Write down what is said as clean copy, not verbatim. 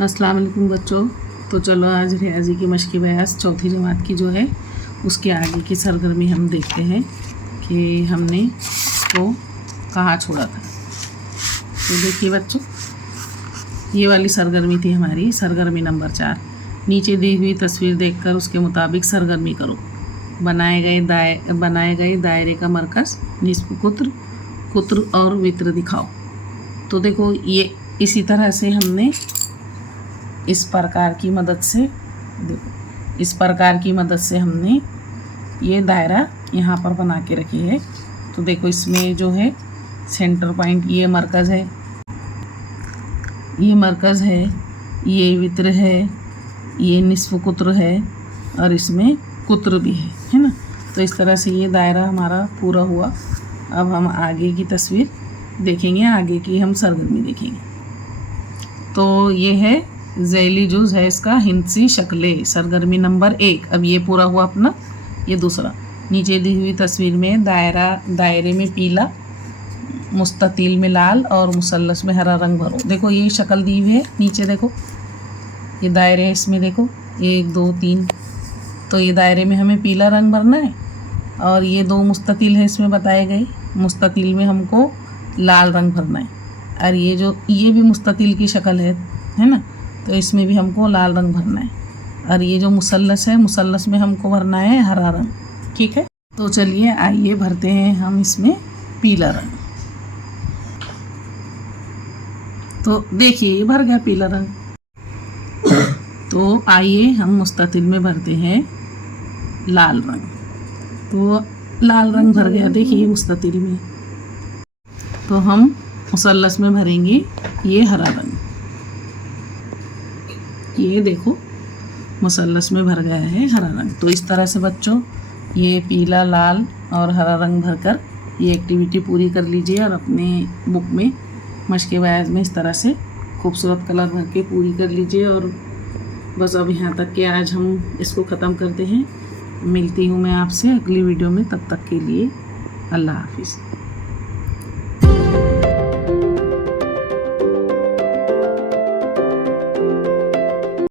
अस्सलाम वालेकुम बच्चों। तो चलो आज रियाजी की मश्क बयास चौथी जमात की जो है उसके आगे की सरगर्मी हम देखते हैं कि हमने इसको कहाँ छोड़ा था। तो देखिए बच्चों, ये वाली सरगर्मी थी हमारी सरगर्मी नंबर 4। नीचे दी हुई तस्वीर देखकर उसके मुताबिक सरगर्मी करो। बनाए गए दायरे का मरकज़, निस्फ कुत्र, कुत्र और वित्र दिखाओ। तो देखो ये इसी तरह से हमने इस प्रकार की मदद से हमने ये दायरा यहाँ पर बना के रखी है। तो देखो इसमें जो है सेंटर पॉइंट ये मरकज़ है, ये वित्र है, ये निस्फ कुत्र है और इसमें कुत्र भी है ना। तो इस तरह से ये दायरा हमारा पूरा हुआ। अब हम आगे की तस्वीर देखेंगे, आगे की हम सरगर्मी देखेंगे। तो ये है ज़ैली जुज़ है इसका हिंसी शक्लें, सरगर्मी नंबर 1। अब ये पूरा हुआ अपना, ये दूसरा। नीचे दी हुई तस्वीर में दायरे में पीला, मुस्ततील में लाल और मुसल्लस में हरा रंग भरो। देखो ये शक्ल दी हुई है, नीचे देखो ये दायरे हैं, इसमें देखो 1 2 3। तो ये दायरे में हमें पीला रंग भरना है और ये 2 मुस्ततील है इसमें बताए गए। मुस्ततील में हमको लाल रंग भरना है और ये भी मुस्ततील की शक्ल है ना। तो इसमें भी हमको लाल रंग भरना है और ये जो मुसल्लस है, मुसल्लस में हमको भरना है हरा रंग। ठीक है, तो चलिए आइए भरते हैं हम इसमें पीला रंग। तो देखिए ये भर गया पीला रंग। तो आइए हम मुस्ततील में भरते हैं लाल रंग। तो लाल रंग भर गया, देखिए मुस्ततील में। तो हम मुसल्लस में भरेंगे ये हरा रंग। ये देखो मुसल्लस में भर गया है हरा रंग। तो इस तरह से बच्चों ये पीला, लाल और हरा रंग भरकर ये एक्टिविटी पूरी कर लीजिए और अपने बुक में मश्क बयास में इस तरह से खूबसूरत कलर भर के पूरी कर लीजिए। और बस अब यहाँ तक कि आज हम इसको ख़त्म करते हैं। मिलती हूँ मैं आपसे अगली वीडियो में, तब तक के लिए अल्लाह हाफिज़।